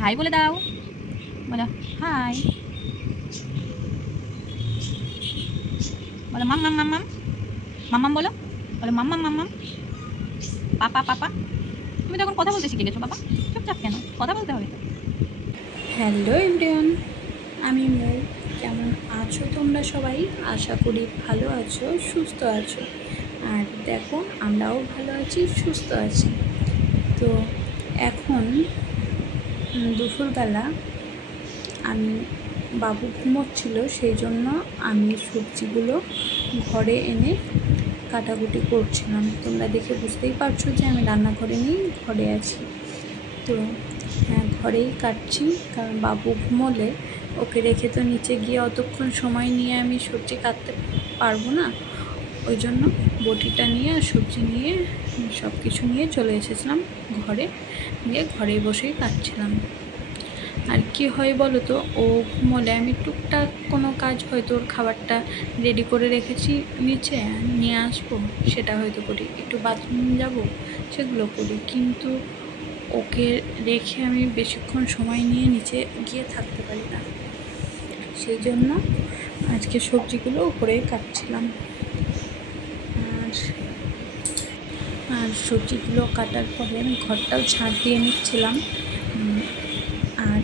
High বলে দাও, বলো হাই, বলো মাম্মাম মাম্মাম, মাম্মাম বলো, বলো মাম্মাম মাম্মাম, পাপা পাপা। তুমি তখন কথা বলতে শিখে গেছো বাবা, চুপচাপ কেন, কথা বলতে হবে তো। হ্যালো এভরিওয়ান, আমি মৌ। কেমন আছো তোমরা সবাই? আশা করি ভালো আছো, সুস্থ আছো। আর দেখো আমরাও ভালো আছি, সুস্থ আছি। তো এখন দুপুরবেলা আমি বাবু ঘুমোচ্ছিল, সেই জন্য আমি সবজিগুলো ঘরে এনে কাটাকুটি করছিলাম। তোমরা দেখে বুঝতেই পারছো যে আমি রান্নাঘরে নেই, ঘরে আছি। তো হ্যাঁ, ঘরেই কাটছি, কারণ বাবু ঘুমোলে ওকে রেখে তো নিচে গিয়ে অতক্ষণ সময় নিয়ে আমি সবজি কাটতে পারবো না। ওই জন্য বটিটা নিয়ে আর সবজি নিয়ে সব কিছু নিয়ে চলে এসেছিলাম ঘরে, গিয়ে ঘরেই বসেই কাটছিলাম। আর কি হয় বলো তো, ও ঘুমোলে আমি টুকটাক কোনো কাজ হয়তো ওর খাবারটা রেডি করে রেখেছি নিচে নিয়ে আসবো, সেটা হয়তো করি, একটু বাথরুম যাব সেগুলো করি, কিন্তু ওকে রেখে আমি বেশিক্ষণ সময় নিয়ে নিচে গিয়ে থাকতে পারি না। সেই জন্য আজকে সবজিগুলো উপরেই কাটছিলাম। আর সবজিগুলো কাটার পরে আমি ঘরটাও ঝাঁট দিয়ে নিচ্ছিলাম। আর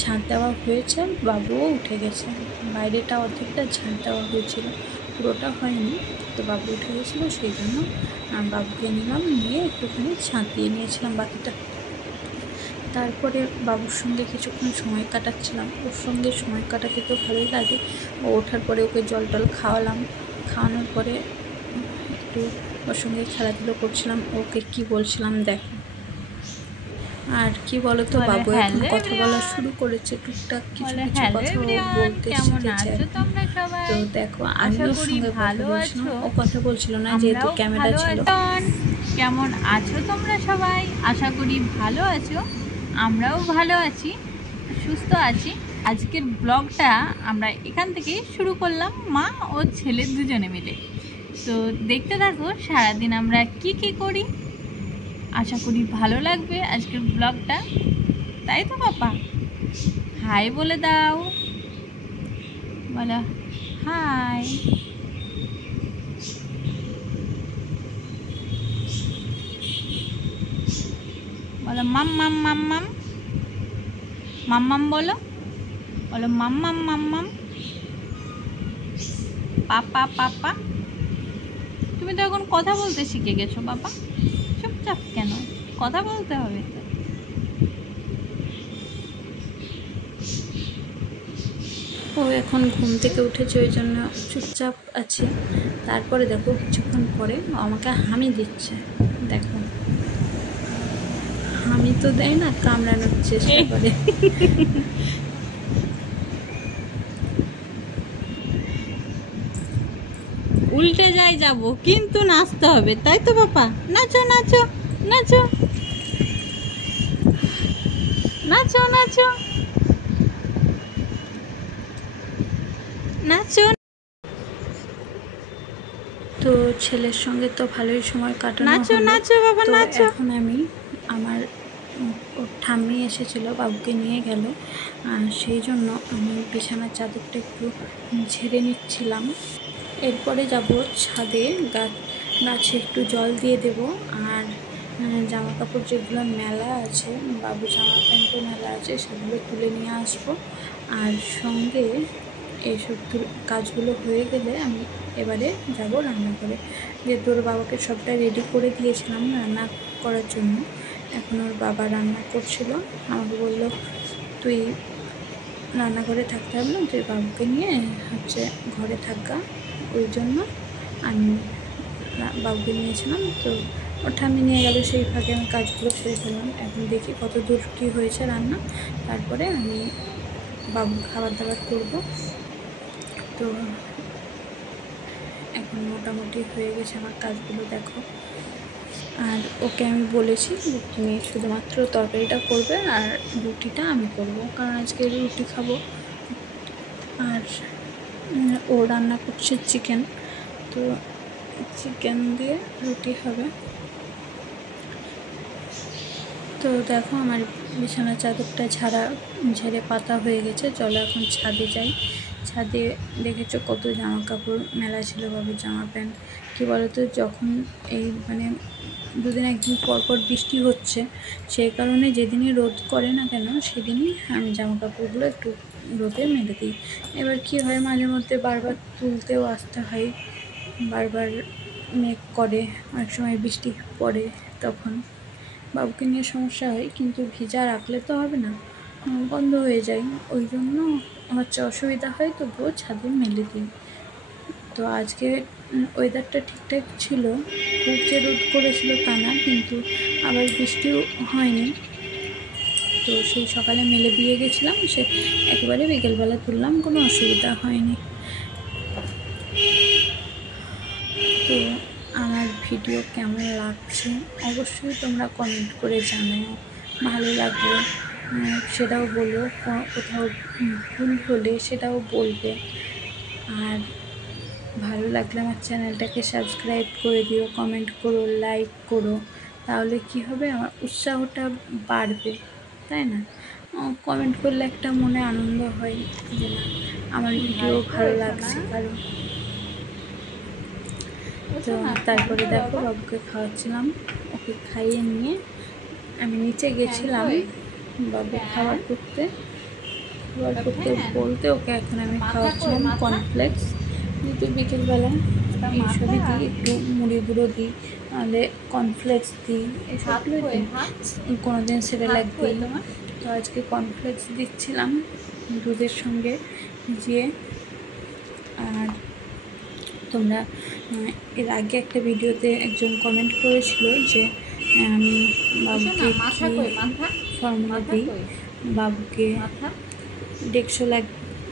ঝাঁট দেওয়া হয়েছে, বাবুও উঠে গেছে। বাইরেটা অর্ধেকটা ঝাঁট দেওয়া হয়েছিল, পুরোটা হয়নি। তো বাবু উঠে গেছিলো, সেই জন্য বাবুকে নিলাম, নিয়ে একটুখানি ঝাঁট দিয়ে নিয়েছিলাম বাকিটা। তারপরে বাবুর সঙ্গে কিছুক্ষণ সময় কাটাচ্ছিলাম। ওর সঙ্গে সময় কাটাতে তো ভালোই লাগে। ও ওঠার পরে ওকে জল টল খাওয়ালাম, খাওয়ানোর পরে একটু ওর সঙ্গে খেলাধুলো করছিলাম। ওকে কি বলছিলাম দেখো। আর কি বলো তো, বাবু এখন কথা বলা শুরু করেছে, টুকটাক কিছু কিছু কথা বলতে শিখেছে। তো দেখো আমিও সঙ্গে কথা বলছিলাম, ও কথা বলছিল না যেহেতু ক্যামেরা ছিল। কেমন আছো তোমরা সবাই? আশা করি ভালো আছো, আমরাও ভালো আছি, সুস্থ আছি। আজকের ব্লগটা আমরা এখান থেকে শুরু করলাম, মা ও ছেলে দুজনে মিলে। তো দেখতে থাকো সারাদিন আমরা কি কি করি। আশা করি ভালো লাগবে আজকের ব্লগটা, তাই তো পাপা? হাই বলে দাও, বলো হাই, বলো মাম্মাম মাম্মাম, মাম্মাম বলো, বলো মাম্মাম মাম্মাম, পাপা পাপা। তুমি তো এখন কথা বলতে শিখে গেছো বাবা, চুপচাপ কেন, কথা বলতে হবে তো। ও এখন ঘুম থেকে উঠেছে, ওই জন্য চুপচাপ আছে। তারপরে দেখো কিছুক্ষণ পরে ও আমাকে হামি দিচ্ছে। দেখো হামি তো দেয় না, কামড়ানোর চেষ্টা করে। উল্টে যাই যাব, কিন্তু নাচতে হবে, তাই তো বাবা? নাচো নাচো নাচো নাচো নাচো নাচো। তো ছেলের সঙ্গে তো ভালোই সময় কাটানো নাচো হলো। নাচো বাবা তো নাচো। এখন আমি আমার ওর ঠাম্মি এসেছিলো, বাবুকে নিয়ে গেল, সেই জন্য আমি বিছানার চাদরটা একটু ঝেড়ে নিচ্ছিলাম। এরপরে যাব ছাদে, গাছে একটু জল দিয়ে দেব। আর জামা কাপড় যেগুলো মেলা আছে, বাবু জামা প্যান্টও মেলা আছে, সেগুলো তুলে নিয়ে আসবো। আর সঙ্গে এইসব কাজগুলো হয়ে গেলে আমি এবারে যাব রান্নাঘরে। যেহেতু ওর বাবাকে সবটা রেডি করে দিয়েছিলাম রান্না করার জন্য, এখন ওর বাবা রান্না করছিল। আমাকে বললো তুই রান্নাঘরে থাকতে হবে না, তুই বাবুকে নিয়ে ঘরে থাকা। ওই জন্য আমি বাবুকে নিয়েছিলাম। তো ওটা আমি নিয়ে গেল, সেই ফাঁকে আমি কাজগুলো সেরে ফেললাম। এখন দেখি কত দূর কী হয়েছে রান্না, তারপরে আমি বাবুর খাবার দাবার করবো। তো এখন মোটামুটি হয়ে গেছে আমার কাজগুলো, দেখো। আর ওকে আমি বলেছি যে তুমি শুধুমাত্র তরকারিটা করবে আর রুটিটা আমি করব, কারণ আজকে রুটি খাবো। আর ও রান্না করছে চিকেন, তো চিকেন দিয়ে রুটি হবে। তো দেখো আমার বিছানার চাদরটা ঝেড়ে পাতা হয়ে গেছে। চলো এখন ছাদে যাই। ছাদে দেখেছো কত জামা কাপড় মেলা ছিল, বাবুর জামা প্যান্ট। কী বলতো, যখন এই মানে দুদিন একদিন পরপর বৃষ্টি হচ্ছে, সেই কারণে যেদিনই রোদ করে না কেন সেদিনই আমি জামা কাপড়গুলো একটু রোদে মেলে দিই। এবার কি হয়, মাঝে মধ্যে বারবার তুলতেও আসতে হয়, বারবার মেঘ করে, অনেক সময় বৃষ্টি পড়ে, তখন বাবুকে নিয়ে সমস্যা হয়। কিন্তু ভিজা রাখলে তো হবে না, বন্ধ হয়ে যায়, ওই জন্য অসুবিধা হয়, তবুও ছাদে মেলে দিই। তো আজকে ওয়েদারটা ঠিকঠাক ছিল, খুব যে রোদ করেছিল তা না, কিন্তু আবার বৃষ্টিও হয়নি। তো সেই সকালে মেলে দিয়ে গেছিলাম, সে একেবারে বিকেলবেলা তুললাম, কোনো অসুবিধা হয়নি। তো আমার ভিডিও কেমন লাগছে অবশ্যই তোমরা কমেন্ট করে জানাও। ভালো লাগলে সেটাও বলো, কোথাও ভুল হলে সেটাও বলবে। আর ভালো লাগলে আমার চ্যানেলটাকে সাবস্ক্রাইব করে দিও, কমেন্ট করো, লাইক করো, তাহলে কি হবে, আমার উৎসাহটা বাড়বে, তাই না? কমেন্ট করলে একটা মনে আনন্দ হয় যে না, আমার ভিডিও ভালো লাগছে কারণ। তো তারপরে দেখো বাবুকে খাওয়াচ্ছিলাম, ওকে খাইয়ে নিয়ে আমি নিচে গেছিলাম বাবু খাবার করতে বলতে ওকে এখন আমি খাওয়াচ্ছিলাম কর্নফ্লেক্স। যেহেতু বিকেলবেলা এইসবই দিই, একটু মুড়ি গুঁড়ো দিই, নাহলে কর্নফ্লেক্স দিই, এসবগুলো দিই, কোনোদিন সেরেলাক দিই। তো আজকে কর্নফ্লেক্স দিচ্ছিলাম দুধের সঙ্গে ভিজিয়ে। আর তোমরা এর আগে একটা ভিডিওতে একজন কমেন্ট করেছিল যে আমি বাবুকে ফর্মুলা দিই, বাবুকে ডেক্সোল্যাক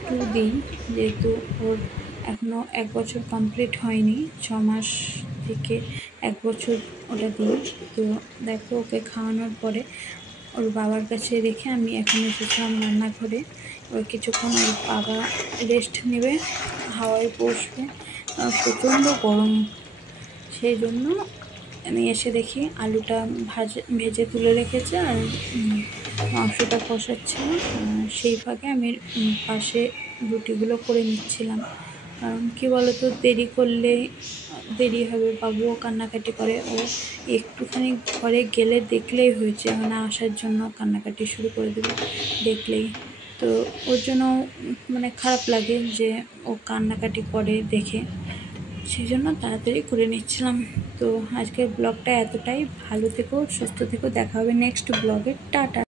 2 দিই, যেহেতু ওর এখনও 1 বছর কমপ্লিট হয়নি, 6 মাস থেকে 1 বছর ওটা দিই। তো দেখো ওকে খাওয়ানোর পরে ওর বাবার কাছে রেখে আমি এখন এসেছিলাম রান্নাঘরে। ওর কিছুক্ষণ ওর বাবা রেস্ট নেবে, হাওয়ায় বসবে, প্রচণ্ড গরম, সেই জন্য আমি এসে দেখি আলুটা ভেজে তুলে রেখেছে আর মাংসটা কষাচ্ছিল। সেই ফাঁকে আমি পাশে রুটিগুলো করে নিচ্ছিলাম, কারণ কী বলো তো, দেরি করলে দেরি হবে, বাবুও কান্নাকাটি করে, ও একটুখানি ঘরে গেলে দেখলেই হয়েছে, মানে আসার জন্য কান্নাকাটি শুরু করে দেবে দেখলেই। তো ওর জন্য মানে খারাপ লাগে যে ও কান্নাকাটি করে দেখে, সেই জন্য তাড়াতাড়ি করে নিচ্ছিলাম। তো আজকের ব্লগটা এতটাই, ভালো থেকো, সুস্থ থেকো, দেখা হবে নেক্সট ব্লগে, টাটা।